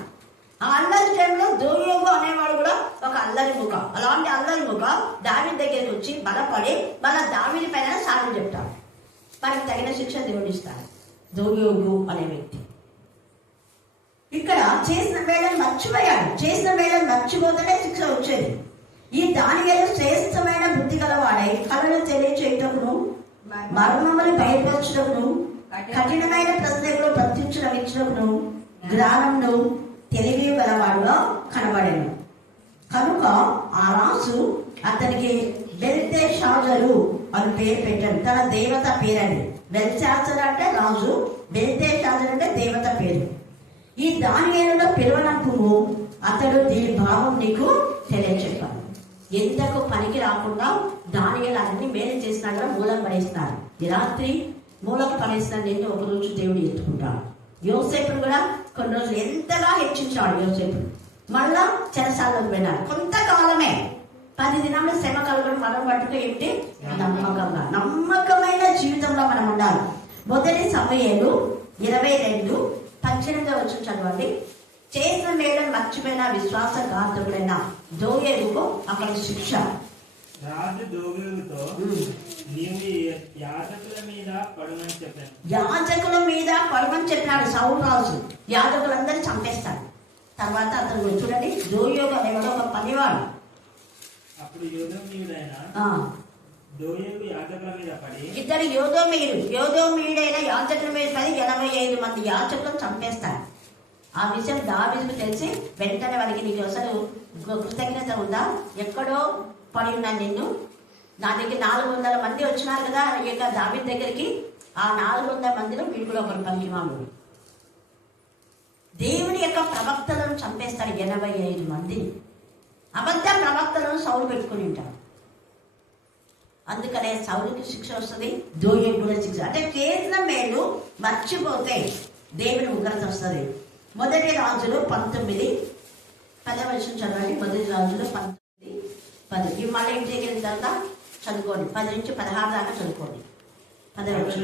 ఆ అల్లరి జనంలో దోయోగు అనేవాడు కూడా ఒక అల్లరి ముఖ. అలాంటి అల్లరి ముఖ దావీదు దగ్గరికి వచ్చి బలపడి మన దావీదు పైన సాయం చెప్తాడు. మనకు తగిన శిక్ష దేవుడిస్తాడు. దోయోగు అనే వ్యక్తి ఇక్కడ చేసిన వేళను మర్చిపోయాడు. చేసిన వేళను మర్చిపోతేనే శిక్ష వచ్చేది. ఈ దానియేలు శ్రేష్టమైన బుద్ధి గలవాడై కళలు తెలియచేయటమును, మర్మములు బయలుపరచడమును, కఠినమైన ప్రశ్నలు ప్రత్యుత్తరం ఇచ్చడమును, జ్ఞానమును తెలివి గలవాడుగా కనబడెను. కనుక ఆ రాజు అతనికి బెల్తెషాజరు అని పేరు పెట్టాడు. తన దేవత పేరండి. బెల్షాజరు అంటే రాజు, బెల్తెషాజరు అంటే దేవత పేరు. ఈ దానియేలులో పిలువనప్పుడు అతడు దీని భావం నీకు తెలియచెప్పాడు. ఎందుకు పనికి రాకుండా దానియేలు అన్ని మేలు చేసినా కూడా మూలకు పడేస్తున్నాడు. ఈ రాత్రి మూలకు పడేసిన నేను ఒకరోజు దేవుడు ఎత్తుకుంటాడు. యోసేపును కూడా కొన్ని రోజులు ఎంతగా హెచ్చించాడు. యోసేపు మళ్ళా చెరసాలకు వెళ్ళాడు. కొంతకాలమే 10 దినాలు శ్రమ కలగడం మనం పట్టుకు ఏంటి నమ్మకంగా, నమ్మకమైన జీవితంలో మనం ఉండాలి. మొదటి సమూయేలు 22:18 చదవండి. చేసిన మేళను మర్చిపోయిన విశ్వాసఘాతకుడైన దోయేగుకు అక్కడ శిక్ష. రాజు దోయేగుతో నీవు యాజకుల మీద పడమని చెప్పాను. యాజకుల మీద పడమని చెప్పినాడు సౌలు రాజు. యాజకులందరినీ చంపేస్తాడు. తర్వాత అతను చూడండి, దోయేగు అనేవాడు ఒక పనివాడు. అప్పుడు యోధోమీయుడైన దోయేగు యాజకుల మీద పడి, ఇద్దరు యోధోమీయుడైన యాజకుల మీద పడి 85 మంది యాజకులను చంపేస్తాడు. ఆ విషయం దావీదుకు తెలిసి వెంటనే వారికి నీకు అసలు కృతజ్ఞత ఉందా, ఎక్కడో పడి ఉన్నాను నిన్ను, నా దగ్గర 400 మంది వచ్చినారు కదా ఇక దావీదు దగ్గరికి, ఆ 400 మందిలో వీడు కూడా ఒకరు పనికిమాలుడు. దేవుని యొక్క ప్రవక్తలను చంపేస్తాడు 85 మందిని. అబద్ధ ప్రవక్తలను సౌలు పెట్టుకుని ఉంటాడు. అందుకనే సౌలుకి శిక్ష వస్తుంది, దోయేగు కూడా శిక్ష. అంటే చేసిన మేలు మర్చిపోతే దేవుని ఉగ్రత వస్తుంది. మొదటి రాజులు 19:10 చదవండి. మొదటి రాజులు 19:10. ఇవి మళ్ళీ ఇంటి దగ్గర తర్వాత చదువుకోండి. 10 నుంచి 16 దాకా చదువుకోండి.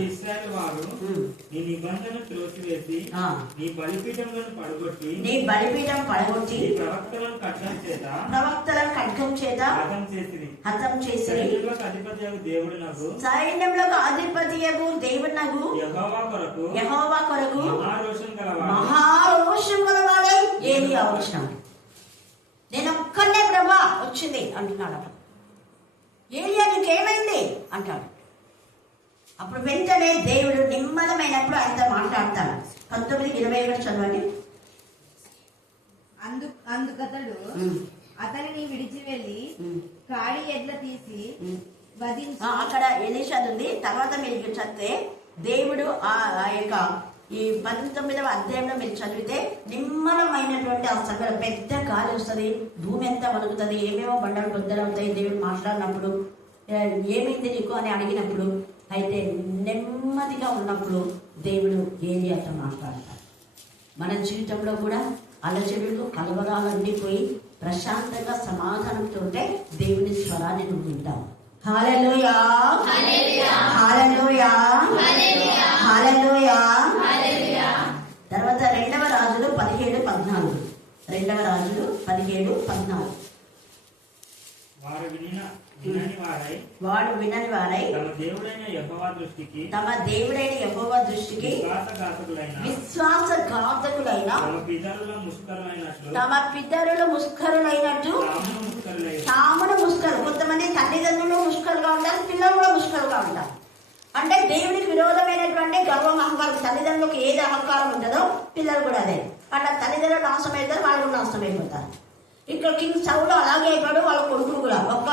ఇశ్రాయేలు వారు నీ నిబంధన త్రోసివేసి నీ బలిపీఠములను పడగొట్టి ప్రవక్తలను ఖడ్గం చేత హతం చేసి సైన్యములకు అధిపతియగు దేవుడనగు యెహోవా కొరకు మహారోషం గలవాడై ఏలీయా వచ్చినాడు. నేను ఒక్కడే ప్రభా వచ్చింది అంటున్నాడు. ఏలీయా నీకేమైంది అంటాడు. అప్పుడు వెంటనే దేవుడు నిమ్మలమైనప్పుడు ఆయనతో మాట్లాడతాడు. 19:20 చదవండి. అందుకతడు అతనిని విడిచి వెళ్ళి కాడి ఎడ్ల తీసి వధించి, అక్కడ ఎలీషా ఉంది. తర్వాత మీరు చదివితే దేవుడు ఆ యొక్క ఈ 19వ అధ్యాయంలో మీరు చదివితే నిమ్మలమైనటువంటి ఆ సంగతి, పెద్ద గాలి వస్తుంది, భూమి ఎంత వణుకుతుంది, ఏమేమో బండలు బొద్దలవుతాయి. దేవుడు మాట్లాడినప్పుడు ఏమైంది నీకు అని అడిగినప్పుడు, అయితే నెమ్మదిగా ఉన్నప్పుడు దేవుడు ఏలియాతో మాట్లాడతాడు. మన జీవితంలో కూడా అలజడులు కలవరాలు ఉండిపోయి ప్రశాంతంగా సమాధానంతో ఉంటే దేవుని స్వరాన్ని నువ్వు వింటావు. హల్లెలూయా, హల్లెలూయా, హల్లెలూయా. తర్వాత 2వ రాజులు 17:14. 2వ రాజులు 17:14. వాడు వినని వారై తమ దేవుడైన యెహోవా దృష్టికి విశ్వాసఘాతకులైన తమ పితరులు ముష్కరులైనట్టు తామును ముష్కరు. కొంతమంది తల్లిదండ్రులు ముష్కరుగా ఉంటారు, పిల్లలు కూడా ముష్కరుగా ఉంటారు. అంటే దేవుడికి విరోధమైనటువంటి గర్వం, అహంకారం. తల్లిదండ్రులకు ఏది అహంకారం ఉంటుందో పిల్లలు కూడా అదే. అట్లా తల్లిదండ్రులు నాశనం అవుతారు, వాళ్ళు కూడా నాశనం అయిపోతారు. ఇక్కడ కింగ్ సౌలు అలాగే అయిపోయాడు. వాళ్ళ కొడుకులు కూడా ఒక్క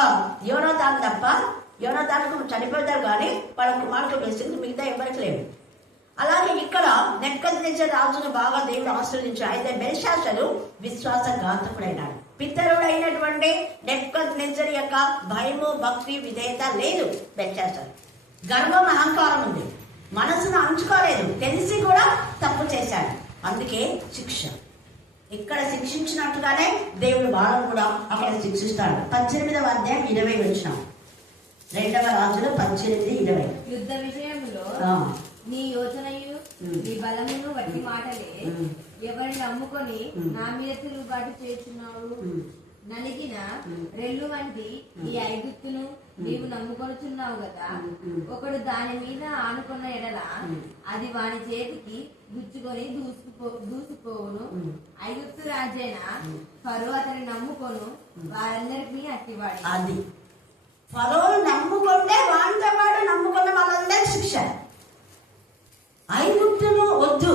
యోనాతాను తప్ప, యోనాతానుకు చనిపోతారు కానీ వాళ్ళ కుమారుడు బ్లెస్సింగ్ మిగతా ఎవరికి లేవు. అలాగే ఇక్కడ నెబుకద్నెజర్ రాజును బాగా దేవుడు ఆశీర్వదించాడు. అయితే బెల్షాజరు విశ్వాసఘాతకుడైనాడు. పితరుడైనటువంటి నెబుకద్నెజర్ యొక్క భయము, భక్తి, విధేయత లేదు. బెల్షాజర్ గర్వం, అహంకారం ఉంది, మనసును అంచుకోలేదు, తెలిసి కూడా తప్పు చేశాడు. అందుకే శిక్ష. ఇక్కడ శిక్షించినట్టుగానే దేవుడు వాళ్ళను కూడా అక్కడ శిక్షిస్తాడు. 18వ అధ్యాయం 20 వచనం, 2వ రాజులు 18:20. యుద్ధ విషయంలో నీ యోచనయు నీ బలమును వట్టి మాటలే ఎవరిని నమ్ముకొని నా మీద తిరుగుబాటు చేస్తున్నావు. నలిగిన రెల్లు వంటి ఈ ఐగుప్తును నీవు నమ్ముకొనుచున్నావు కదా. ఒకడు దాని మీద ఆనుకున్న ఎడల అది వాని చేతికి గుచ్చుకొని దూసుకుపోవును. ఐగుప్తు రాజైన ఫరో అతని నమ్ముకొను వారందరికీ అట్టివాడు. అది ఫరో నమ్ముకుంటే వాడితో పాటు నమ్ముకున్న వాళ్ళందరికీ శిక్ష. ఐగుప్తును వద్దు,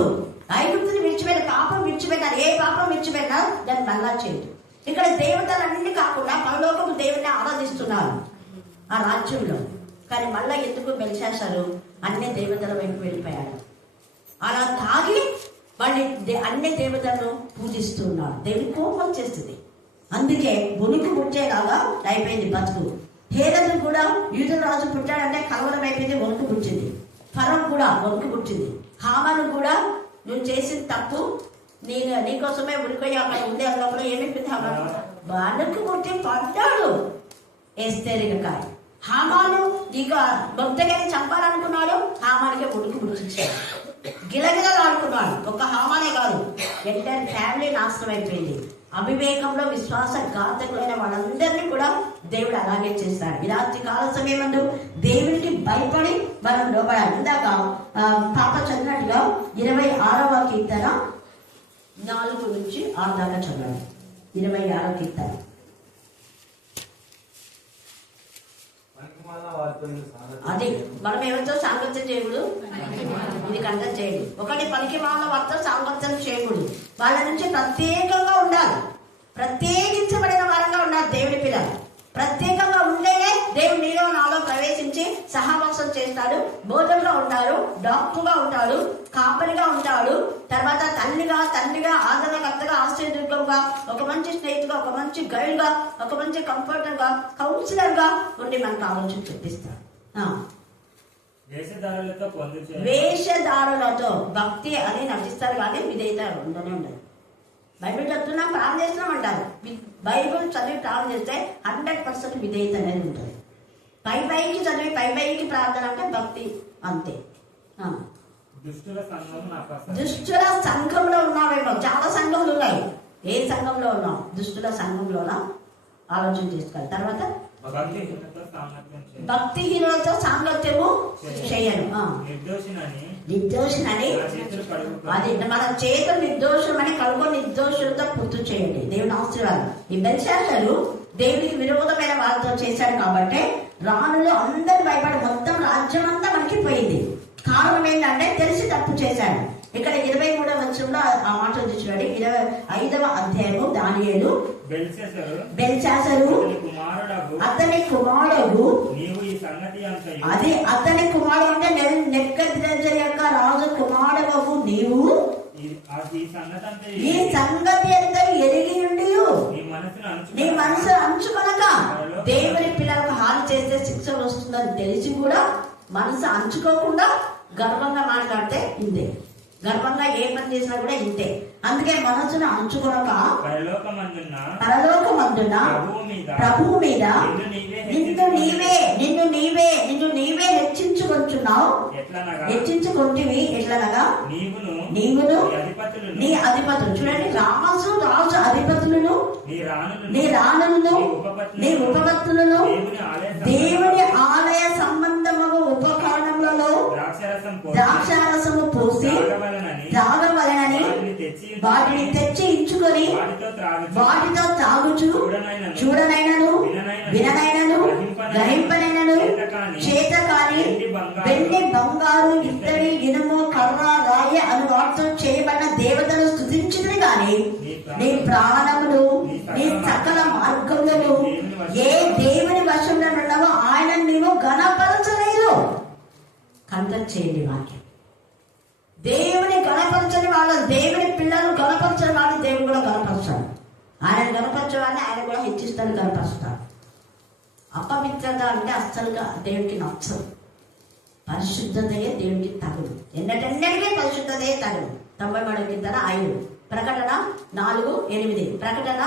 ఐగుప్తుని విడిచిపెట్ట, పాపం విడిచిపెట్టాలి. ఏ పాపం విడిచిపెట్టినా దాన్ని మళ్ళా చేయదు. ఇక్కడ దేవతలన్నీ కాకుండా పరలోకపు దేవుని ఆరాధిస్తున్నారు ఆ రాజ్యంలో. కానీ మళ్ళా ఎందుకు బెల్షాజరు అన్ని దేవతల వైపు వెళ్ళిపోయాడు. అలా తాగి వాళ్ళు అన్ని దేవతలను పూజిస్తున్నారు. దేవుని కోపం చేస్తుంది. అందుకే ఉనికి పుట్టేలాగా అయిపోయింది బతుకు. హేరోదు కూడా యూదుల రాజు పుట్టాడంటే కలవరం అయిపోయింది, వణుకు పుట్టింది. ఫరో కూడా వణుకు పుట్టింది. హామాను కూడా నువ్వు చేసిన తప్పు, నేను నీకోసమే ఉడిపోయి అక్కడ ఉండే లోపల ఏమైపోయింది, హామాను వణుకు పుట్టి పడ్డాడు. ఎస్తేరికాయ హామాను ఇక మొత్తగానే చంపాలనుకున్నాడు. హామానికి ఉడుకు పుట్టించాడు. గిలగిలలు ఆడుకున్నాడు. ఒక హామానే కాదు, ఎంటైర్ ఫ్యామిలీ నాశనం అయిపోయింది. అవివేకంలో విశ్వాసఘాతకులైన వాళ్ళందరినీ కూడా దేవుడు అలాగే చేస్తాడు. ఈ రాత్రి కాల సమయమందు దేవునికి భయపడి మనం లోబడాలి. ఇందాక పాప చదివినట్టుగా 26వ కీర్తన 4 నుంచి 6 దాకా చదవాలి. 26వ కీర్తన. అది మనం ఎవరితో సాంగత్యం చేయకూడదు, ఇది కంటెం చేయడు. ఒకటి పనికి మాల వారితో సాంగత్యం చేయకూడదు. వాళ్ళ నుంచి ప్రత్యేకంగా ఉండాలి. ప్రత్యేకించబడిన వారంగా ఉండాలి దేవుడి పిల్లలు. ప్రత్యేకంగా ఉంటేనే దేవుడు నీలో నాలో ప్రవేశించి సహవాసం చేస్తాడు. బోధనలో ఉంటాడు, డాక్టర్గా ఉంటాడు, కాపరిగా ఉంటాడు, తర్వాత తండ్రిగా ఆదరణకర్తగా, ఆశ్చర్యదుర్గంగా, ఒక మంచి స్నేహితుగా, ఒక మంచి గైడ్ గా, ఒక మంచి కంఫర్టర్ గా, కౌన్సిలర్ గా ఉండి మనకు ఆలోచన చూపిస్తాడు. వేషధారులతో భక్తి అని నటిస్తారు కానీ విధేయత ఉండనే ఉండదు. బైబిల్ చదువుతున్నాం, ప్రార్థన చేస్తున్నాం అంటారు. బైబిల్ చదివి ప్రార్థన చేస్తే 100% విధేయత అనేది ఉంటుంది. పైకి చదివి పైకి ప్రార్థన అంటే భక్తి అంతే. దుష్టుల సంఘంలో ఉన్నావేమో. చాలా సంఘంలో ఉన్నాయి. ఏ సంఘంలో ఉన్నావు? దుష్టుల సంఘంలోనా ఆలోచన చేసుకోవాలి. తర్వాత భక్తిహీనులతో సాంగత్యము చేయను. నిర్దోషినని అది మన చేతులు నిర్దోషమని కలుగొని నిర్దోషులతో పూర్తి చేయండి. దేవుని ఆశీర్వాదం. ఈ బెల్షాజరు దేవునికి విరోధమైన వారితో చేశాడు కాబట్టి రాణులు అందరు భయపడి మొత్తం రాజ్యం అంతా మనకి పోయింది. కారణం ఏంటంటే తెలిసి తప్పు చేశాడు. ఇక్కడ 23వ వచనంలో ఆ మాట చూడండి. 25వ అధ్యాయము దానియేలు. బెల్షాజరు అతని కుమారుడు, అది అతని కుమారుడు అంటే నెబుకద్నెజర్ యొక్క రాజు కుమారుడు నీవు ఈ సంగతి అంతా ఎరిగి ఉండి నీ మనసు అంచుకొనక దేవుని పిల్లలకు హాని చేస్తే శిక్ష వస్తుందని తెలిసి కూడా మనసు అంచుకోకుండా గర్వంగా మాట్లాడితే ఇంతే. గర్వంగా ఏ పని చేసినా కూడా ఇంతే. అందుకే మనసును అంచుకొనక పరలోకమందున్న ప్రభువు మీద నిన్ను నీవే హెచ్చించుకొంటున్నావు. హెచ్చించుకొంటివి ఎట్లనగా నీవును నీ అధిపతులు. చూడండి, రాజు అధిపతులను, నీ రాణులను, నీ ఉపపత్తులను దేవుని ఆలయ సంబంధము ఉపకరణములలో ద్రాక్షారసము పోసి తాగవలనని వాటిని తెచ్చి ఇచ్చుకొని వాటితో తాగుచు చూడనైనను విననైనను గ్రహింపనైనను చేత కాని వెండి బంగారు ఇత్తడి ఇనుము కర్ర రాయి అను వాటితో చేయబడిన దేవతను స్తుతించుదురు గాని నీ ప్రాణములు నీ సకల మార్గములను ఏ దేవుని వశంలో ఉన్నావో ఆయన నీవు ఘనపరచలేదు. కంఠం చేయండి వాక్యం. దేవుడి పిల్లలు గణపరచని వాడిని దేవుడు కూడా గణపరచాడు. ఆయన గణపరచేవాడిని ఆయన కూడా హెచ్చిస్తాడు, గణపరుస్తాడు. అపవిత్రత అంటే అస్సలుగా దేవుడికి నచ్చదు. పరిశుద్ధతయే దేవుడికి తగులు. ఎన్నటెన్నటికీ పరిశుద్ధతయే తగులు. 90 కింద 5. ప్రకటన 4:8. ప్రకటన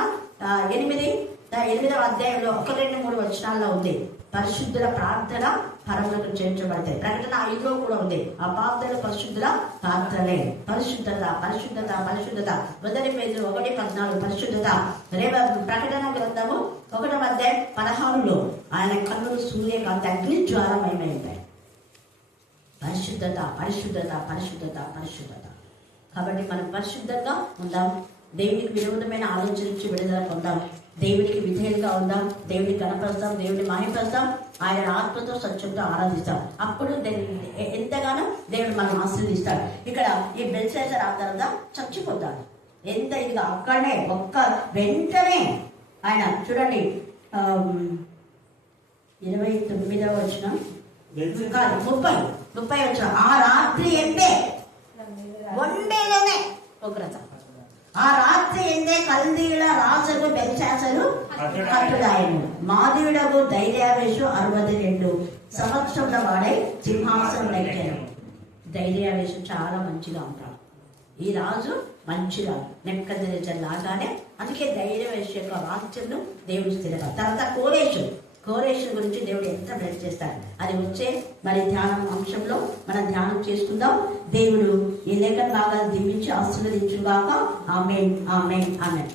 8వ అధ్యాయంలో 1, 2, 3 వచనాల్లో ఉంది. పరిశుద్ధుల ప్రార్థన పరములకు చేర్చబడతాయి. ప్రకటన 5లో కూడా ఉంది. ఆ ప్రార్థన పరిశుద్ధుల ప్రార్థనే. పరిశుద్ధత పరిశుద్ధత పరిశుద్ధత. మొదటి పేజీ 1:14 పరిశుద్ధత. ప్రకటన గ్రంథము 1వ అధ్యాయం 16లో ఆయన కన్నులు సూర్యకాంతి అగ్ని జ్వాలమయమై ఉంటాయి. పరిశుద్ధత పరిశుద్ధత పరిశుద్ధత పరిశుద్ధత. కాబట్టి మనం పరిశుద్ధంగా ఉందాం. దేవునికి విరోధమైన ఆలోచన నుంచి విడుదల పొందాం. దేవునికి విధేయులుగా ఉందాం. దేవుని కనపరుస్తాం, దేవుని మహిమపరుస్తాం, ఆయన ఆత్మతో సత్యంతో ఆరాధిస్తాం. అప్పుడు ఎంతగానో దేవుడు మనం ఆశీర్వదిస్తాడు. ఇక్కడ ఈ బెల్షాజర్ ఆ తర్వాత చచ్చిపోతాడు. ఎంత ఇదిగా అక్కడనే వెంటనే ఆయన చూడండి 29వ వచనం కాదు 30 వచనం. ఆ రాత్రి ఎందే ఒండేలోనే ఉగ్రత. ఆ రాత్రి ఎందే కల్దీయుల రాజుకు బెల్షాజరు హతుడాయను. మాధుడకు ధైర్యావేశు 62 సంవత్సరముల వాడై సింహాసనం ఎక్కాను. ధైర్యావేశం చాలా మంచిగా ఉంటాడు. ఈ రాజు మంచిగా నెక్కదిరేచర్ లాగానే. అందుకే ధైర్యవేశ యొక్క రాజ్యంను దేవుడు స్థిరంగా. తర్వాత కోరేషు గురించి దేవుడు ఎంత బ్లెస్ చేస్తాడు. అది వచ్చే మరి ధ్యానం అంశంలో మనం ధ్యానం చేసుకుందాం. దేవుడు ఈ లేఖన భాగాన్ని దీవించి ఆశీర్వదించుగాక. ఆమేన్ ఆమేన్ ఆమేన్.